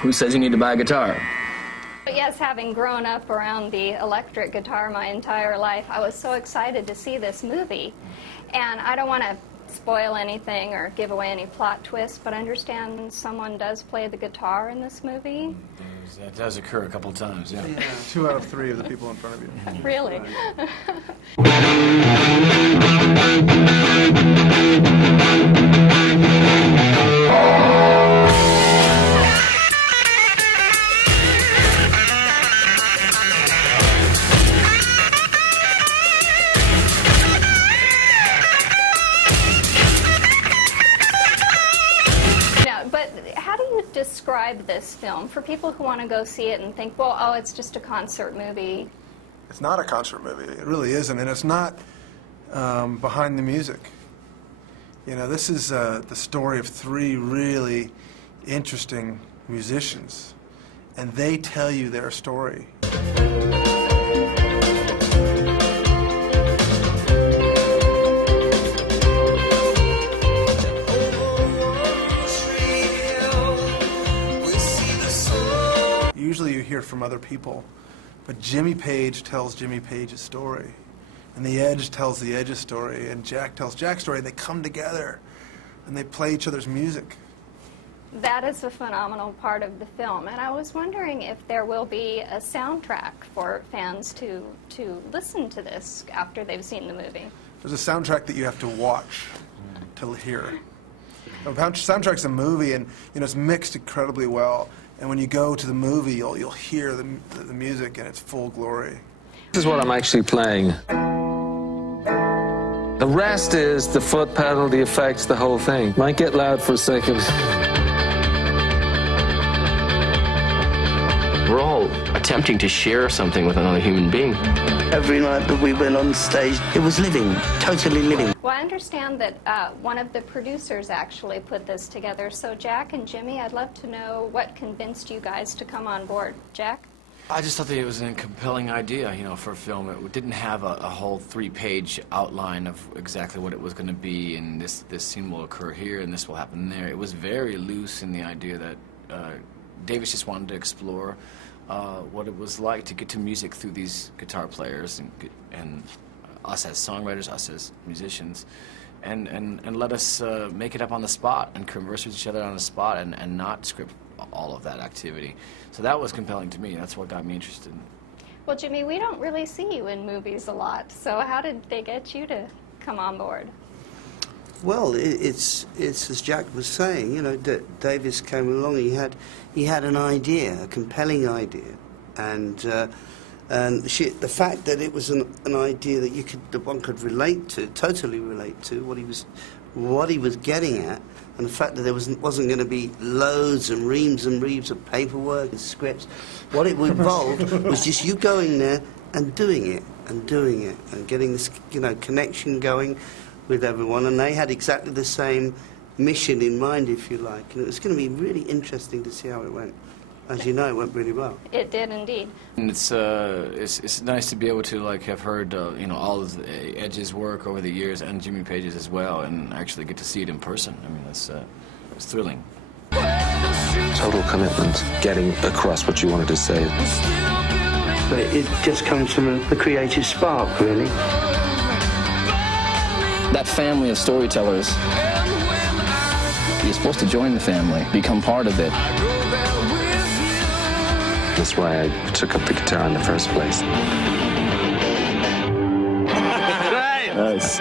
Who says you need to buy a guitar? But yes, having grown up around the electric guitar my entire life, I was so excited to see this movie. And I don't want to spoil anything or give away any plot twists, but I understand someone does play the guitar in this movie. That does occur a couple times, yeah. 2 out of 3 of the people in front of you. Really? Describe this film for people who want to go see it and think, well, oh, it's just a concert movie. It's not a concert movie. It really isn't, and it's not behind the music. You know, this is the story of 3 really interesting musicians, and they tell you their story. Usually you hear from other people, but Jimmy Page tells Jimmy Page's story, and The Edge tells The Edge's story, and Jack tells Jack's story, and they come together, and they play each other's music. That is a phenomenal part of the film, and I was wondering if there will be a soundtrack for fans to listen to this after they've seen the movie. There's a soundtrack that you have to watch to hear. The soundtrack's a movie, and you know it's mixed incredibly well. And when you go to the movie, you'll hear the music in its full glory. This is what I'm actually playing. The rest is the foot pedal, the effects, the whole thing. Might get loud for a second. We're all attempting to share something with another human being. Every night that we went on stage, it was living, totally living. Well, I understand that one of the producers actually put this together. So Jack and Jimmy, I'd love to know what convinced you guys to come on board. Jack? I just thought that it was a compelling idea, you know, for a film. It didn't have a whole 3-page outline of exactly what it was going to be, and this scene will occur here, and this will happen there. It was very loose in the idea that Davis just wanted to explore what it was like to get to music through these guitar players and us as songwriters, us as musicians, and let us make it up on the spot and converse with each other on the spot and not script all of that activity. So that was compelling to me. That's what got me interested. Well, Jimmy, we don't really see you in movies a lot, so how did they get you to come on board? Well, it's as Jack was saying, you know, Davis came along. He had an idea, a compelling idea, and the fact that it was an idea that one could relate to, totally relate to what he was getting at, and the fact that there wasn't going to be loads and reams of paperwork and scripts. What it involved was just you going there and doing it and getting this, you know, connection going with everyone, and they had exactly the same mission in mind, if you like, and it was going to be really interesting to see how it went. As you know, it went really well. It did indeed. And it's nice to be able to have heard you know, all of Edge's work over the years and Jimmy Page's as well, and actually get to see it in person. I mean, it's thrilling. Total commitment, getting across what you wanted to say. But it just comes from the creative spark, really. That family of storytellers, you're supposed to join the family, become part of it. That's why I took up the guitar in the first place. Nice.